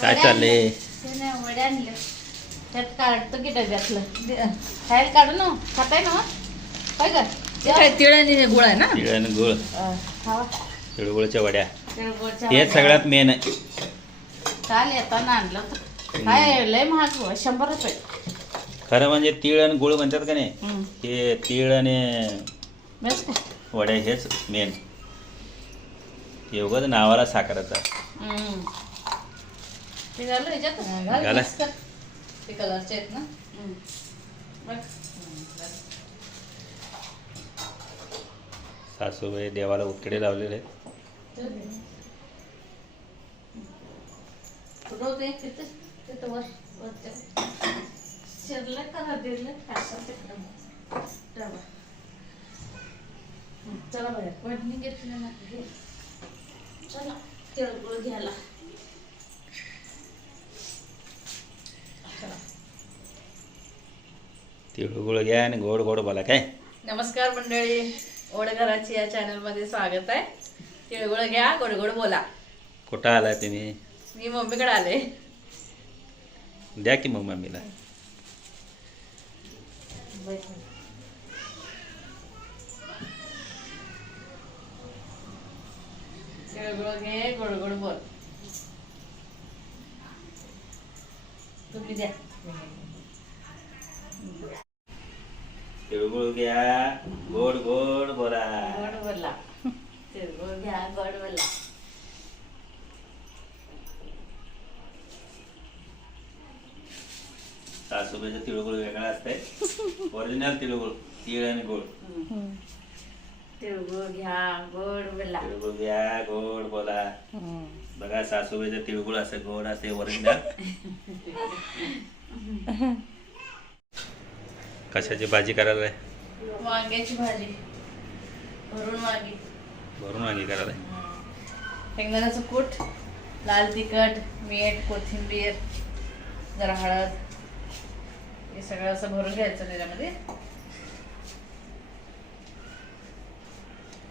काय चालले ते नाही, वड्या त्यात काढतो की डब्यातलं. दे- खायला काढू ना खाताय ना? काय का तिळ आणि गुळ आहे ना? तिळ आणि गुळ. खावा. तिळगुळच्या वड्या. हे. सगळ्यात मेन. आहे काल येताना आणलं काय लय महाग हो, शंभर रुपये. खरं म्हणजे तीळ आणि गुळ म्हणतात का नाही. हे तीळ आणि? वड्या हेच मेन. एवढंच नावाला साखराचा. ह्याच्यात हा, घाल. मस्त. ते कलरचे आहेत ना हम्म. सासूबाई देवाला उकडे लावलेले आहेत कुठं होते तिथं तिथं वर वरच्या शिरलं का तिकडं डबा. हं, चला बघा वडणी घेतली ना घे. चला तिळगुळ घ्यायला तिळगुळ घ्या आणि गोड गोड बोला काय? नमस्कार मंडळी ओढघराची या चॅनलमध्ये स्वागत आहे. तिळगुळ घ्या गोड गोड बोला. कुठं आलाय तुम्ही? मी मम्मीकडे आले. द्या की मग मम्मीला. तिळगुळ घे गोड गोड बोल. तुम्ही द्या. तिळगुळ घ्या गोड गोड बोला गोड बोला तिळगुळ घ्या गोड बोला सासूबाईचं तिळगुळ वेगळा असतंय. ओरिजिनल तिळगुळ तीळ आणि गोड. तिळगुळ घ्या गोड बोला तिळगुळ घ्या गोड बोला बघा सासूबाईचं तिळगुळ असं गोड असते ओरिजिनल कशाची भाजी करायला आहे? वांग्याची भाजी. भरून वांगी. भरून वांगी करायला आहे. शेंगदाण्याचं कूट लाल तिखट मीठ कोथिंबीर जरा हळद. हे सगळं असं भरून घ्यायचं त्याच्यामध्ये.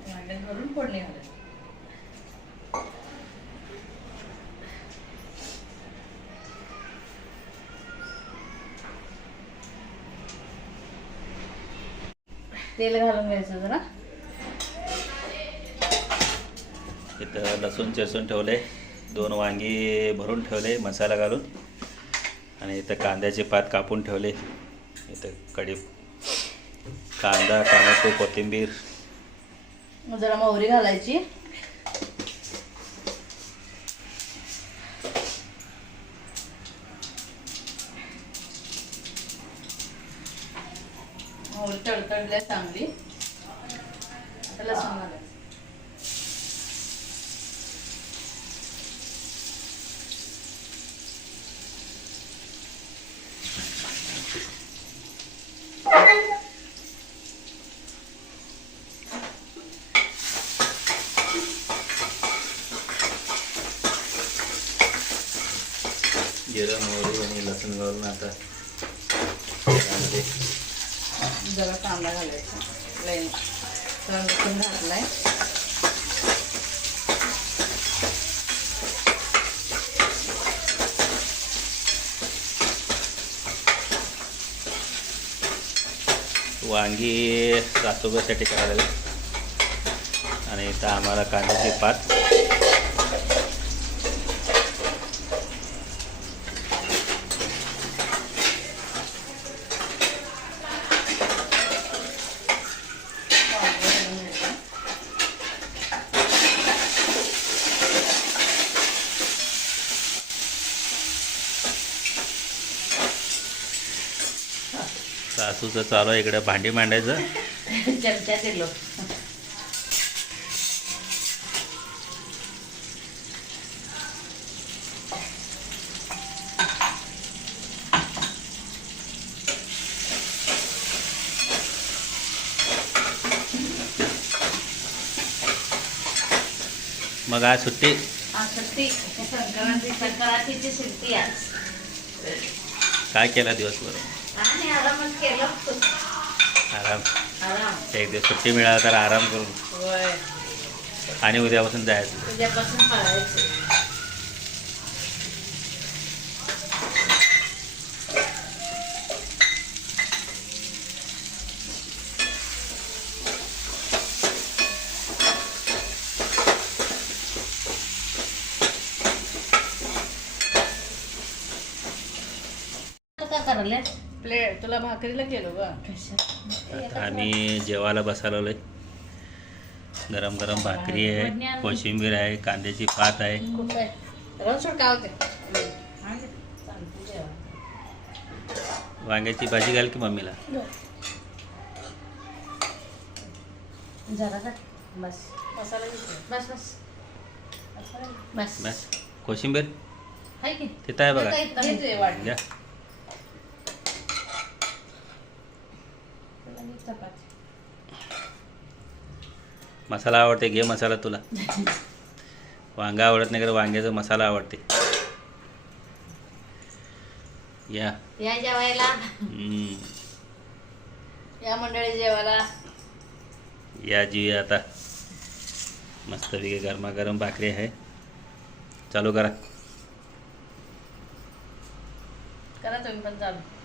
वांग्यात भरून फोडणी घालायची. तेल घालून घ्यायचं जरा. इथं लसूण चेसून ठेवले. दोन वांगी भरून ठेवले मसाला घालून. आणि इथं कांद्याचे पात कापून ठेवले. इथं कढी कांदा टोमॅटो कोथिंबीर. जरा मोहरी घालायची. मोहरी तडतडल्या चांगली. आता लसूण घालायचं जिरं मोहरी आणि लसूण घालून आता त्यामध्ये जरा कांदा घालायचा. लाईन जरा लसूण घातलाय. वांगी सासूबाईसाठी करायला आणि इथं आम्हाला कांद्याची पात सासूचं चालू आहे इकडे भांडी मांडायचं. चमचा दिलो. मग आज सुट्टी? काय केला दिवसभर? आराम. एक दिवस सुट्टी मिळाला तर आराम करून. आणि उद्यापासून जायचं. उद्यापासून पळायचं करायला? प्लेट तुला भाकरीला केलो ग. आम्ही जेवायला बसायला गरम गरम भाकरी आहे कोशिंबीर आहे कांद्याची पात आहे. वांग्याची भाजी घाल की मम्मीला. बस. कोशिंबीर? तिथं आहे बघा घेतोय वाढ घ्या तुला नी चपाती. मसाला आवडते घे मसाला तुला. वांगा आवडत नाही का वांग्याचा मसाला आवडते. या. या जेवायला. हम्म. या मंडळी जेवायला. या जी आता. मस्तपैकी गरमागरम भाकरी आहे. चालू करा. करा तुम्ही पण चालू.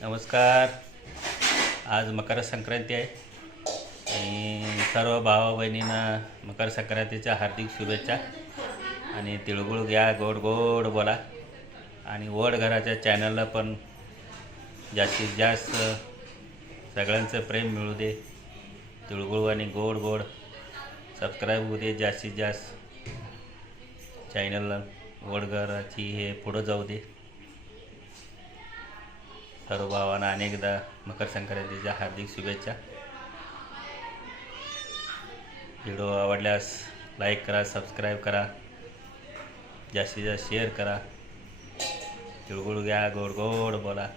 नमस्कार. आज मकर संक्रांती आहे. आणि सर्व भावा बहिणींना मकर संक्रांतीच्या हार्दिक शुभेच्छा. आणि तिळगुळ घ्या गोड गोड बोला. आणि वड घराच्या चॅनलला पण जास्तीत जास्त सगळ्यांचं प्रेम मिळू दे. तिळगुळ आणि गोड गोड सबस्क्राईब होऊ दे जास्तीत जास्त. चॅनलला वडघराची हे पुढं जाऊ दे. सर्व भावांना अनेकदा मकर संक्रांतीच्या हार्दिक शुभेच्छा. व्हिडिओ आवडल्यास लाईक करा सबस्क्राईब करा जास्तीत जास्त शेअर करा. तिळगुळ घ्या गोड गोड बोला.